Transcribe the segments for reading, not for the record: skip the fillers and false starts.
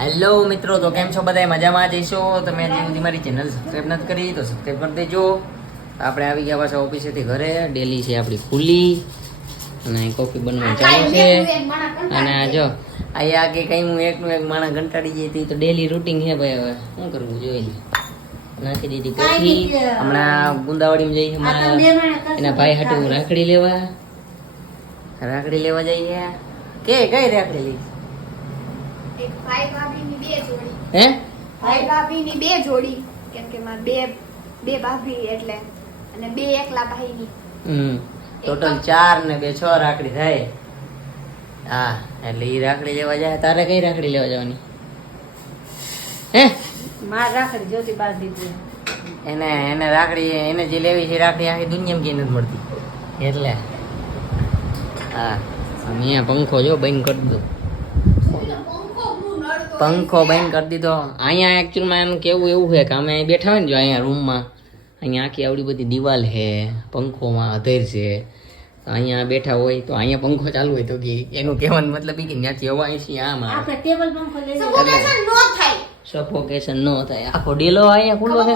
Hello મિત્રો, તો કેમ છો બધા? મજામાં જઈશો? તમે હજી સુધી મારી ચેનલ સબસ્ક્રાઈબ નથી કરી તો સબસ્ક્રાઈબ કરી દેજો. આપણે આવી ગયા પાછા ઓફિસેથી ઘરે. ડેલી છે આપણી ખુલ્લી અને કોફી બનવાનું ચાલુ છે. અને જો અહીંયા કે કઈ હું એકનું એક માણસ કંટાળી જઈ તો ડેલી રૂટીન છે ભાઈ. હવે શું કરવું જોઈએ. નાખી દીધી કોફી. હમણાં ગુંદાવાડીમાં જઈએ એના ભાઈ હાટું રાખડી લેવા જઈએ. કઈ રાખડી લઈ? ભાઈ ભાભીની બે જોડી. હે? ભાઈ ભાભીની બે જોડી, કેમ કે મારે બે ભાભી એટલે અને બે એકલા ભાઈની. ટોટલ 4 ને 2 6 રાખડી થાય. હા, એટલે ઈ રાખડી લેવા જાય. તારે કઈ રાખડી લેવા જવાની? હે? માર રાખડી જોતી બાદ દીધી. એને રાખડી એને જે લેવી છે રાખડી આખી દુનિયામાં ક્યાંય નથી મળતી. એટલે હા, અહીંયા પંખો જો બંધ કરી દો. પંખો બંધ કરી દીધો. અહીંયા એકચ્યુઅલમાં એનું કેવું એવું છે કે અમે બેઠા હોય ને જો અહીંયા રૂમમાં, અહીંયા આખી આવડી બધી દિવાલ છે, પંખોમાં અધેર છે. અહીંયા બેઠા હોય તો અહીંયા પંખો ચાલુ હોય તો કે એનું કહેવાનો મતલબ એ કે ત્યાંથી હવા અહીંથી આમ આવે. આપણે ટેબલ પંખો લઈ સફોકેશન નો થાય. સફોકેશન નો થાય. આખો ડેલો અહીંયા ખુલ્લો છે.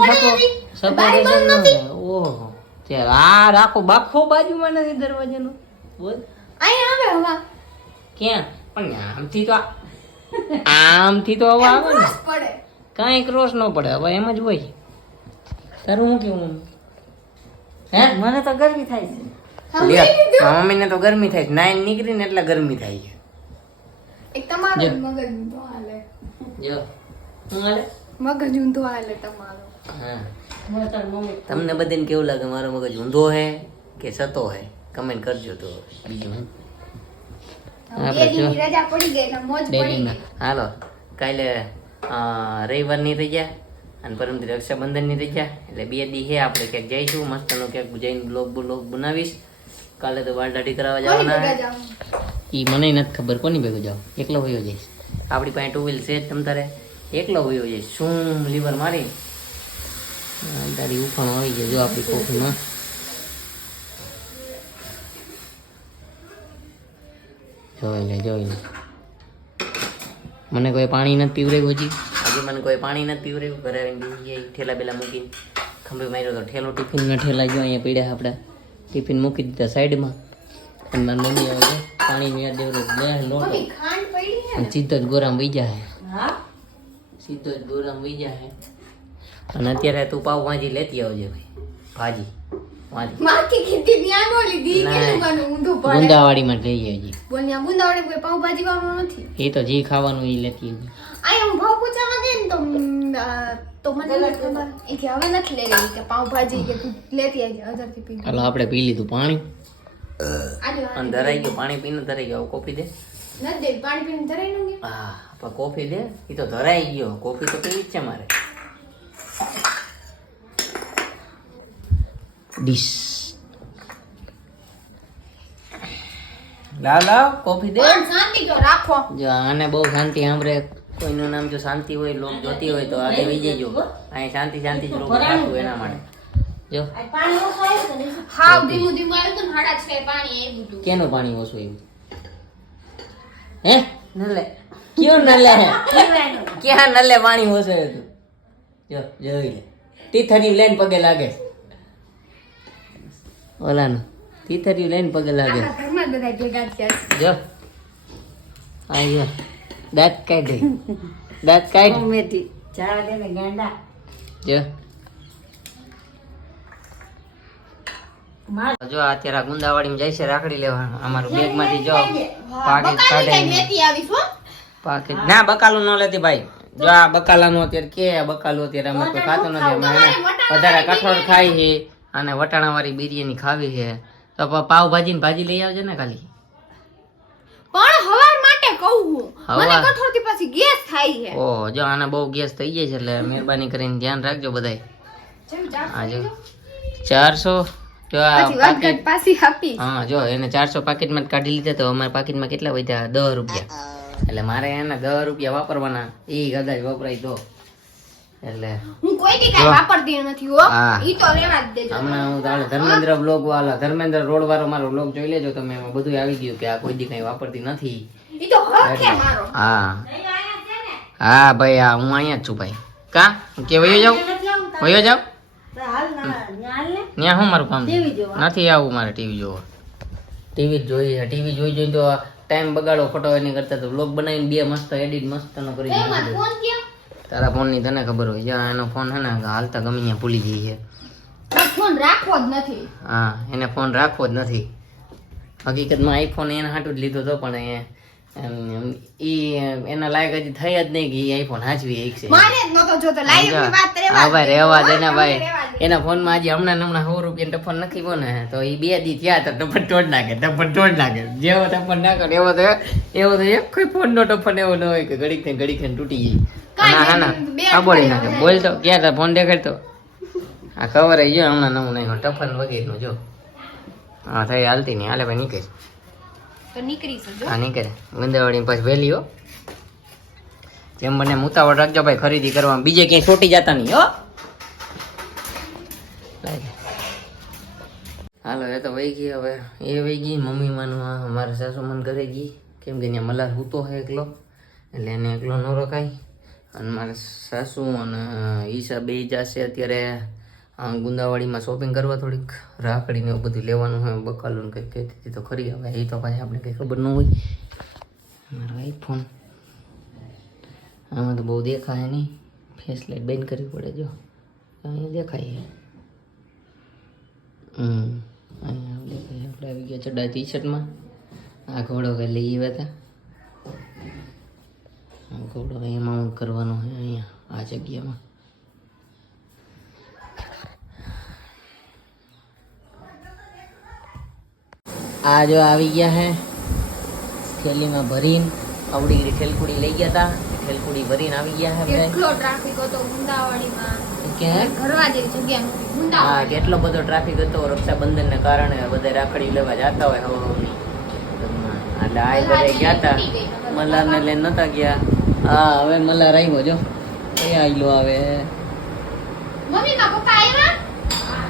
સફોકેશન નો થાય. ઓહો, ચાલ આ રાખો બાખો બાજુમાં નથી દરવાજાનો. બોલ અહીંયા આવે હવા. ક્યાં? પણ આમથી તો હવા આવે ને. પડે કાંઈ ક્રોસ ન પડે. હવે એમ જ હોય. તારું શું કેવું? હે? મને તો ગરમી થાય છે. મમ્મીને તો ગરમી થાય છે. નાઈન નીકળીને એટલે ગરમી થાય છે. એક તમારો મગજ ઊંધો હાલે. જો શું હાલે? મગજ ઊંધો હાલે તમારો. હા, તમને બધાને કેવું લાગે મારો મગજ ઊંધો હે કે સતો હે? કમેન્ટ કરજો. તો બીજું ડેડીની રજા પડી ગઈ એટલે મોજ પડી ગઈ. હાલો, કાલે રવિવારની થઈ જાય અને પરમથી રક્ષાબંધનની થઈ જાય એટલે 2 દી છે. આપણે ક્યાંક જઈશું મસ્તનો, ક્યાંક જઈને બ્લોગ બનાવીશ. કાલે તો વાળ દાઢી કરાવવા જવાના. એ મને નથી ખબર કોની ભેગું જાવ. એકલો વયો જઈશ. આપણી પાસે 2 વ્હીલ છે જ. તમ તારે એકલો વયો જઈશ. શું લીવર મારી તારી ઉફાણ આવી જાય જો આપણી કોફીમાં. જોઈ લે. મને કોઈ પાણી નથી પીવડાવ્યું હજી મને કોઈ પાણી નથી પીવડાવ્યું. ઘરે આવીને ઠેલા બેલા મૂકીને ખંભે માર્યો તો ઠેલો ટિફિનના ઠેલા જો અહીંયા પડ્યા. આપણા ટિફિન મૂકી દીધા સાઈડમાં. અને મારી મમ્મી આવે પાણી મેળ દેવરો લોટ અને સીધો જ ગોરામ વહી જાય. અને અત્યારે તું પાવ ભાજી લેતી આવજે ભાઈ. ગુંદાવાડીમાં જઈએ હજી. ગુંદાવાડી કોઈ પાવભાજી વાળો નથી. એ તો જે ખાવાનું એ લેતી આવજે. આયા હું ભાવ પૂછવા ગઈ ને તો મને નથી ખબર. એ કે હવે નથી લઈ રહી કે પાવભાજી કે તું લેતી આવજે 1000 થી પી. હાલો આપણે પી લીધું પાણી. અને ધરાઈ ગયું પાણી પીને ધરાઈ ગયો. કોફી દે. નથી દે પાણી પીને ધરાઈ ન ગયું. હા, પણ કોફી દે. એ તો ધરાઈ ગયો. કોફી તો પીવી જ છે મારે. ડીશ લાવ કોફી દે. પણ શાંતિ તો રાખો. જો આને બહુ શાંતિ સાંભળે. કોઈનું નામ જો શાંતિ હોય, લોક જોતી હોય તો આગે વહી જજો. અહીં શાંતિ જ લોક રાખવું એના માટે. જો પાણી ઓછું આવ્યું તો નહીં. હાવ ધીમું આવ્યું તો 6:30 પાણી એ બધું. કેનું પાણી ઓછું આવ્યું? હે નલે કયો નલે હે? ક્યાં નલે પાણી ઓછું આવ્યું? જો જોઈ લે. તીથરી લઈને પગે લાગે. ઓલાનું તીથરી લઈને પગે લાગે. ઘરમાં બધા ભેગા થયા છે. જો આયો દાંત કાઢે. ઉમેટી ચાવા દે ને ગાંડા. જો અત્યારે ગુંદાવાડીમાં જાય છે રાખડી લેવા. અમારું બેગમાંથી જો પાકીટ કાઢે. પાકીટ ના બકાલું ન લેતી ભાઈ. જો આ બકાલાનું અત્યારે કે બકાલું અત્યારે અમે કોઈ ખાતું નથી. અમે વધારે કઠોળ ખાઈ છે અને વટાણા વાળી બિરયાની ખાવી છે. તો પાવભાજી ને ભાજી લઈ આવજે ને ખાલી. પણ હવાર માટે કહું હું. મને કઠોળથી પછી ગેસ થાય છે. ઓહ, જો આને બહુ ગેસ થઈ જાય છે એટલે મહેરબાની કરીને ધ્યાન રાખજો બધાય. હા જો 400 જો આ પાકીટ પાછી આપી. હા જો એને 400 પાકીટમાં કાઢી લીધા. તો અમારા પાકીટમાં કેટલા વધ્યા? 10 રૂપિયા. એટલે મારે એને 10 રૂપિયા વાપરવાના. એ કદાચ વપરાય તો. એટલે હું કોઈ દી કાઈ વાપરતી નથી હો. ઈ તો રેવા જ દેજો. હમણાં હું તારે ધર્મેન્દ્ર બ્લોગ વાળા ધર્મેન્દ્ર રોડ વાળો મારો બ્લોગ જોઈ લેજો તમે. એમાં બધું આવી ગયું કે આ કોઈ દી કઈ વાપરતી નથી. ઈ તો હક છે મારો. હા હા ભાઈ હા હું અહીંયા જ છું ભાઈ કા કે વયો જાવ વયો જાવ ત્યાં શું મારું કામ નથી આવું મારે ટીવી જોવા ટીવી જ જોઈએ ટીવી જોઈ જોઈને તો ટાઈમ બગાડો ખોટો એની કરતા તો બ્લોગ બનાવીને બે મસ્ત એડિટ મસ્ત નો કરી નાખી તારા ફોન ની તને ખબર હોય જ્યાં એનો ફોન હે ને હાલતા ગમે ત્યાં ભૂલી જઈ છે ફોન રાખવો જ નથી. હા એને ફોન રાખવો જ નથી હકીકતમાં આઈફોન એના હાટું જ લીધો હતો પણ એના લાયક હજી થઈ જ નહીં કે આઈફોન હાચવી એક છે મારે જ નતો જોતો લાઈવ ની વાત હા ભાઈ રહેવા દે ને ભાઈ એના ફોનમાં હજી હમણાં 100 રૂપિયા ટફન નથી બોને તો એ 2 દી થયા તો ટફન તોડ નાખે જેવો ટફન નાખે એવો તો એક કોઈ ફોન નો ટફન એવો ન હોય કે ઘડીક ને તૂટી જાય હા ના બોલી નાખે બોલ તો ક્યાં તા ફોન દેખાડતો આ ખબર આવી ગયો હમણાં નવું નહીં ટફન વગેરે નું જો હા થઈ હાલતી નહીં હાલે ભાઈ નીકળી તો નીકળી શકજો હા નીકળે ગુંદાવાડી પછી વહેલી હો જેમ બને ઉતાવળ રાખજો ભાઈ ખરીદી કરવા બીજે ક્યાંય છોટી જતા નહીં હો હાલો એ તો વહી ગઈ હવે એ વહી ગઈ મમ્મી માનું અમારા સાસુ મન ઘરે ગઈ કેમ કે ત્યાં મલાર હૂતો હોય એકલો એટલે એને એકલો ન રખાય અને મારા સાસુ અને ઈશા બે જશે અત્યારે ગુંદાવાડીમાં શોપિંગ કરવા થોડીક રાખડીને એવું બધું લેવાનું હોય બકાલું કંઈક કહેતી તો ખરી હવે એ તો પાછી આપણે કંઈ ખબર ન હોય મારો આઈફોન આમાં તો બહુ દેખાય નહીં ફેસ લાઈટ બંધ કરવી પડે જો અહીંયા દેખાય અહીંયા દેખાય આપણે આવી ગયા ચડા ટી શર્ટમાં આ ઘોડો કંઈ લઈ આવ્યા હતા આ ઘોડો અહીંયા માઉન્ટ કરવાનો હોય અહીંયા આ જગ્યામાં આ જો આવી ગયા હે થેલીમાં ભરીને આવડી ઠેલકુડી લઈ ગયા હતા ઠેલકુડી ભરીને આવી ગયા હે બધા એટલો ટ્રાફિક હતો ગુંદાવાડીમાં કે ઘરવા જેવી જગ્યા નહોતી હા ગુંદાવાડી. કેટલો બધો ટ્રાફિક હતો રક્ષાબંધનને કારણે બધા રાખડી લેવા જતા હોય હવાની એટલે આ બધા ગયા હતા મલ્હારને લઈને નતા ગયા હા હવે મલ્હાર આવ્યો જો એ આયલો આવે મમ્મી ના પપ્પા આવ્યા? હા.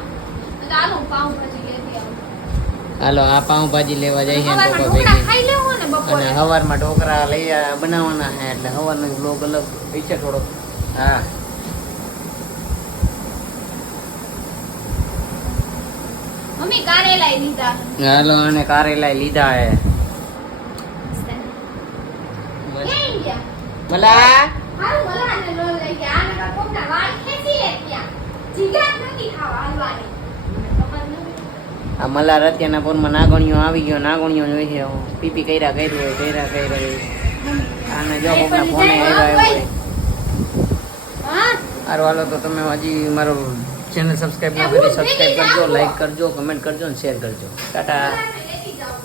તો ચાલો પાઉંભાજી લેતી આવું. હાલો આ પાઉંભાજી લેવા જઈએ સવારમાં પપ્પા ઢોકળા ભેગી ખાઈ લેવું ને અને બપોરે. સવારમાં ઢોકળા લઈ બનાવવાના છે એટલે સવારનો બ્લોગ અલગ પૈસા થોડો હા મમ્મી કારેલા લીધા. હાલો અને કારેલા લીધા હે ક્યાં ગયા? મલા હારું મલાને નો લઈ ગયા. આને કાં કોકના વાળ ખેંચી લે ત્યાં. જીગાત નથી ખાવા હાલવાની. ખબર નથી. આ મલાર અત્યારના પોરમાં નાગણીઓ આવી ગયો નાગણીઓ જોઈ છે પીપી કર્યું હોય આને જો કોકના ફોને આવ્યા હોય હા સારું હાલો તો તમે હજી મારો ચેનલ સબસ્ક્રાઈબ ના કરી સબસ્ક્રાઈબ કરજો લાઈક કરજો કમેન્ટ કરજો અને શેર કરજો ટાટા લેતી જાઉં.